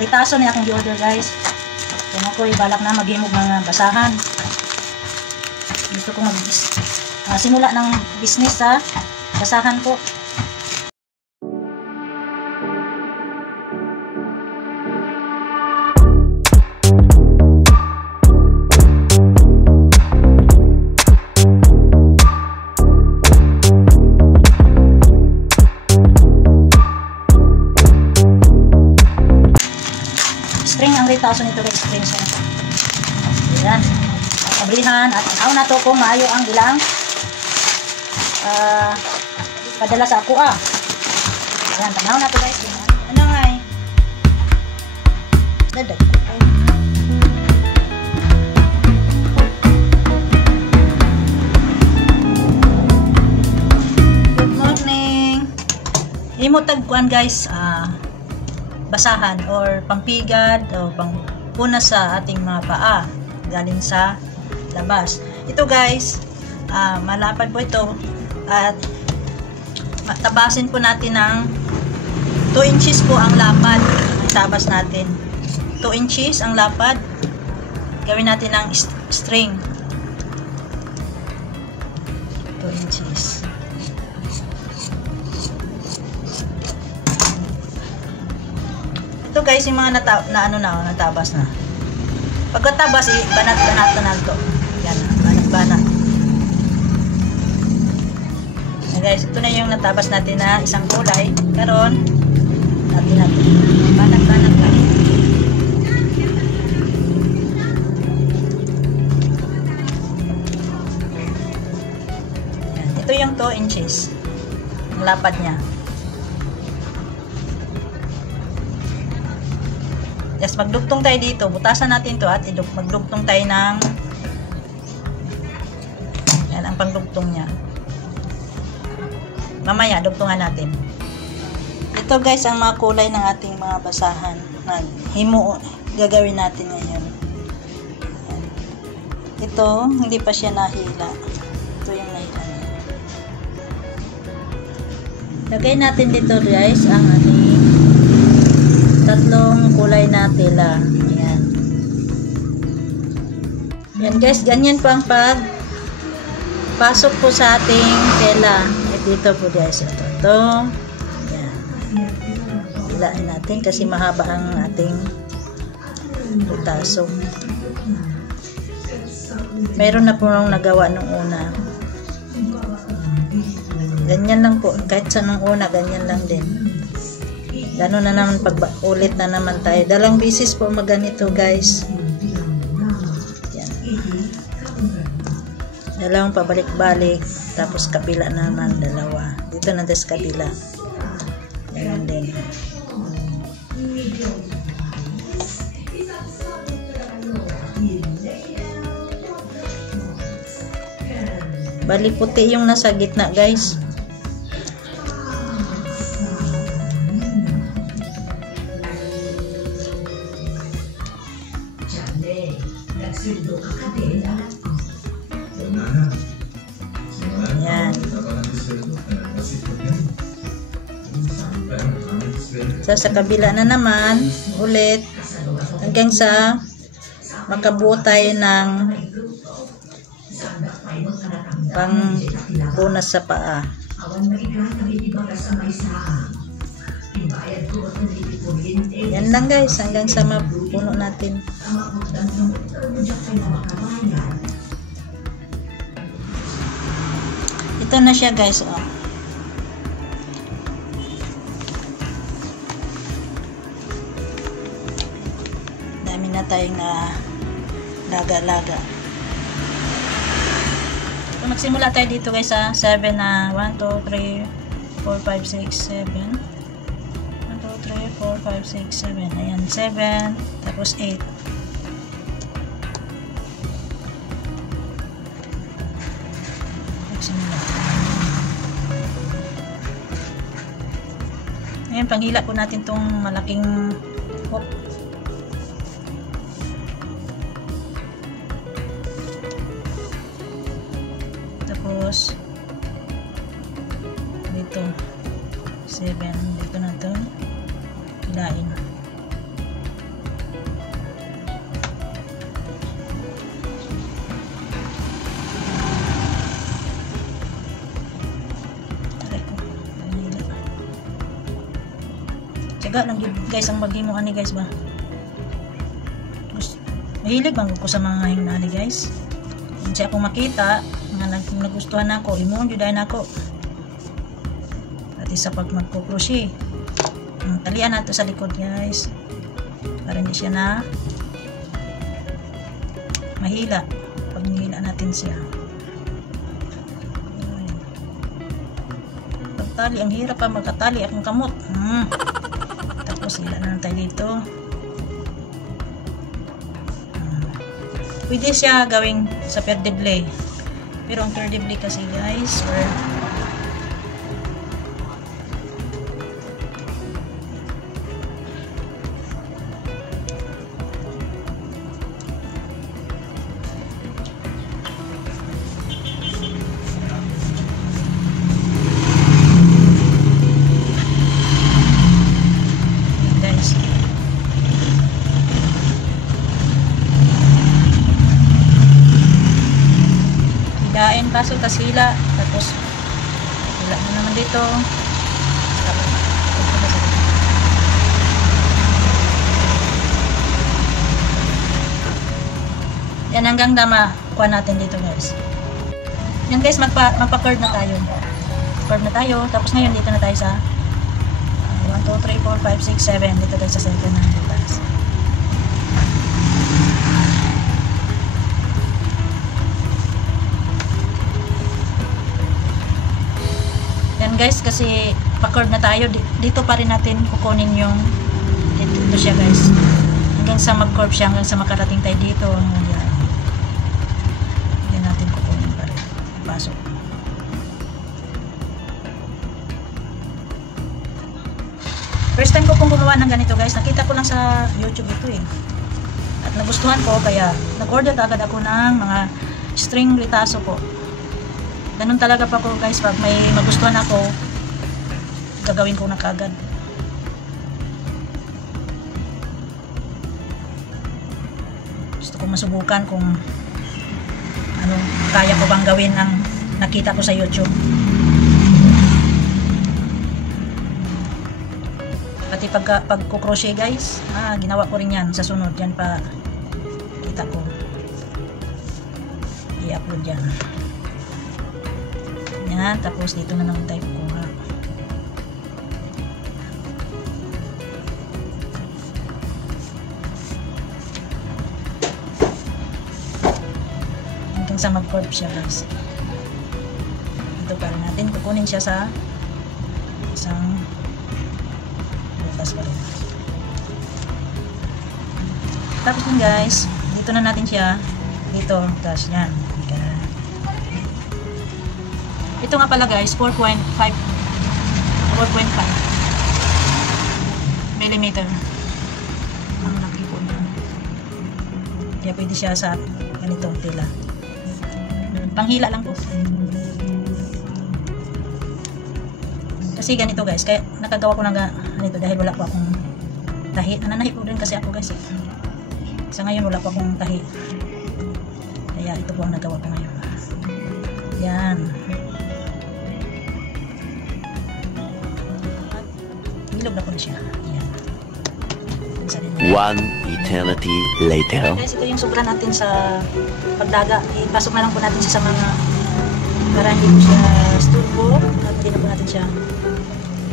ritaso na akong di-order guys. Kaya ako ibalak na maghimog ng basahan. Gusto ko simula ng business sa basahan ko. String ang ritaso nito guys, string siya. Ayan. Pabrihan at tanaw na to kung maayo ang ilang padala sa ako Ayan, tanaw na to guys. Ano nga dadag ko. Good morning. Imo tagkuan guys, basahan or pampigad o pangpunas sa ating mga paa galing sa labas. Ito guys, malapad po ito at tabasin po natin ng 2 inches po ang lapad ng tabas natin. 2 inches ang lapad. Gawin natin ng string. 2 inches. Ito guys, yung mga natabas na. Pagkatabas, banat-banatan na ito. Yan, banat-banat. Yan guys, ito na yung natabas natin na isang kulay. Karon, natin. Banat-banat na. Yan, ito yung 2 inches. Ang lapad niya. Yes, magdugtong tayo dito. Butasan natin to at magdugtong tayo ng yan ang pagdugtong niya. Mamaya, dugtungan natin. Ito guys, ang mga kulay ng ating mga basahan. Himo, gagawin natin ngayon. Yan. Ito, hindi pa siya nahila. Ito yung nahila niya. Lagay natin dito guys, ang ating tatlong kulay na tela. Ayan. Yan guys, ganyan po ang pasok po sa ating tela. Dito po guys, ito. Ayan. Hilain natin kasi mahaba ang ating ritaso. Mayroon na po nung nagawa nung una. Ganyan lang po. Kahit sa nung una, ganyan lang din. Gano'n na naman pag ulit na naman tayo. Dalang bisis po maganito guys. Yan. Dalawang pabalik-balik. Tapos kabila naman dalawa. Dito na sa kabila. Ganun din. Bali puti yung nasa gitna guys. Yan. So, sa kabila na naman ulit hanggang sa makabuo tayo ng pangpunas sa paa. Yan lang guys, hanggang sa mapuno natin. Ito na siya guys, oh. Dami na tayong laga-laga. So, magsimula tayo dito guys sa 7 na 1, 2, 3, 4, 5, 6, 7. 1, 2, 3, 4, 5, 6, 7. Ayan, 7. Tapos 8. Ayan, panghila po natin tong malaking hook. Tapos dito 7, dito na to hilain. Tiyaga lang yun guys ang maghimo ani guys ba. Mahilig bang ko sa mga hingnali guys. Kung siya akong makita nga nagustuhan ako, imoon jud ako. At isa pag magko-crochet. Talian nato sa likod guys. Para hindi siya na mahila. Pag nihila natin siya. Pagtali, ang hirap pa magkatali akong kamot. Tapos hila na tayo dito. Pwede siya gawing sa perdeble. Pero ang perdeble kasi guys, or kaso tas hila, tapos hila mo naman dito, yan hanggang na makuha natin dito guys. Yan guys, magpa-curve na tayo, tapos ngayon dito na tayo sa 1, 2, 3, 4, 5, 6, 7 dito tayo sa center ng butas. Guys, kasi pa-curve na tayo, dito pa rin natin kukunin yung dito siya guys, hanggang sa mag-curve siya, hanggang sa makarating tayo dito, hanggang yan. Hindi natin kukunin pa rin, ipasok. First time ko pong gumawa ng ganito guys, nakita ko lang sa YouTube ito eh, at nagustuhan ko, kaya nag-order agad ako ng mga string ritaso po. Ganun talaga pa ko guys, pag may magustuhan ako, gagawin ko na kagad. Gusto ko masubukan kung ano, kaya ko bang gawin ang nakita ko sa YouTube. Pati pag crochet guys, ginawa ko rin yan sa sunod, yan pa kita ko i-upload yan. Yan, tapos dito na naman tayo kukuha. Hanggang sa mag-curve siya guys. Ito para natin kukunin siya sa isang butas pa rin. Tapos yun guys, dito na natin siya dito, tapos yan. Ito nga pala guys, 4.5 millimeter ang laki po niya. Kaya pwede siya sa ganitong tela. Panghila lang po. Kasi ganito guys, kaya nakagawa ko ng ganito dahil wala po akong tahi. Nananahi po din kasi ako guys eh. Sa ngayon wala po akong tahi. Kaya ito po ang nagawa ko ngayon. Yan. Ilog na po na siya. Ayan. One eternity later. Guys, ito yung sobra natin sa pagdaga. Ipasok na lang po natin siya sa mga para hindi po siya sturbo at hindi na po natin siya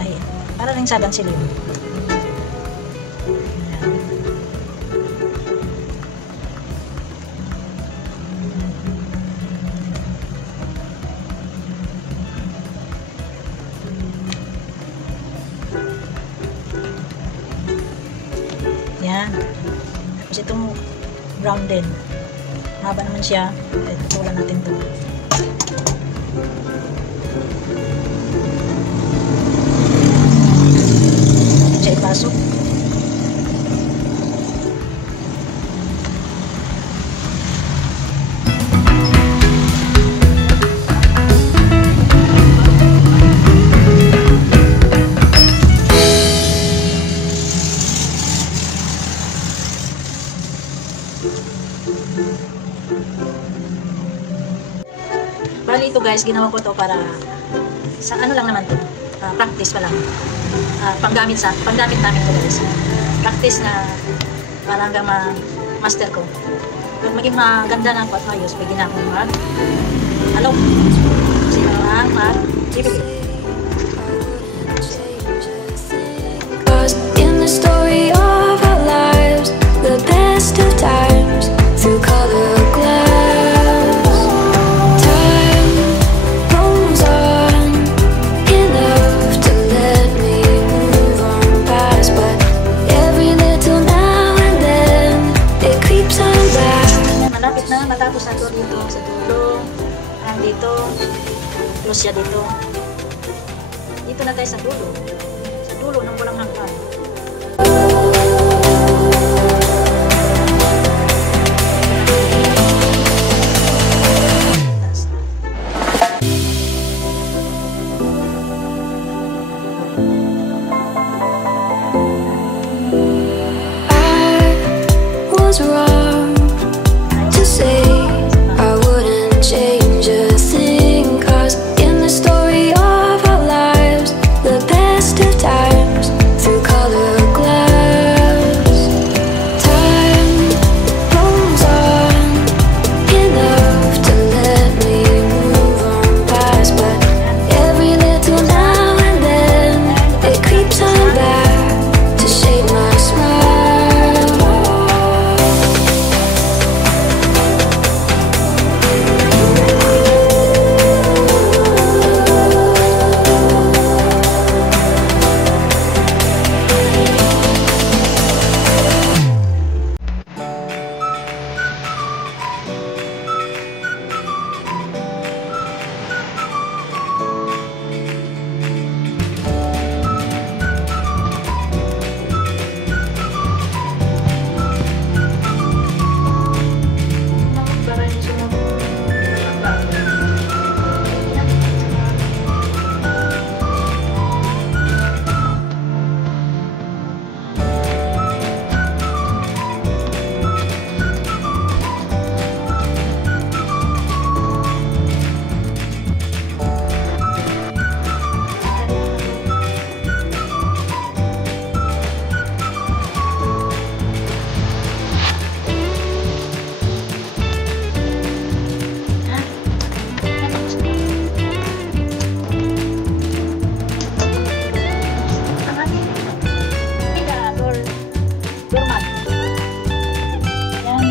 tahin. Para rin sagang sila yun. Yan. Tapos itong brown din. Haba naman siya. Tutulan natin ito. Siya ipasok. Bali ito guys, ginawa ko to para sa ano lang naman to, practice pa lang. Panggamit namin ko guys. Practice na para hanggang master ko. Kung maging maganda na ako at ayos, pwede na akong mag-alok. Sino ang mag-ibig. In the story of our lives, the best of times through color glass. Time rolls on enough to let me move on past, but every little now and then it creeps on back. Malapit na matapos na ito dito sa dulo. Dito, close siya dito. Dito na tayo sa dulo. Sa dulo ng walang hanggan. Wrong to say I wouldn't change a thing, 'cause in the story of our lives, the best of times through color glass. Time rolls on enough to let me move on past, but every little now and then it creeps on back to shade my smile.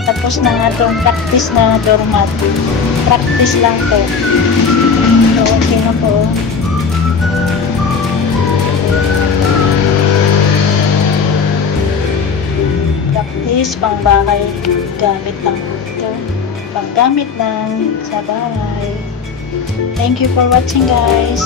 Tapos na nga itong practice na doormat. Practice lang to. So, okay na po. Practice pang bahay. Gamit ng ito. Panggamit ng sa bahay. Thank you for watching guys.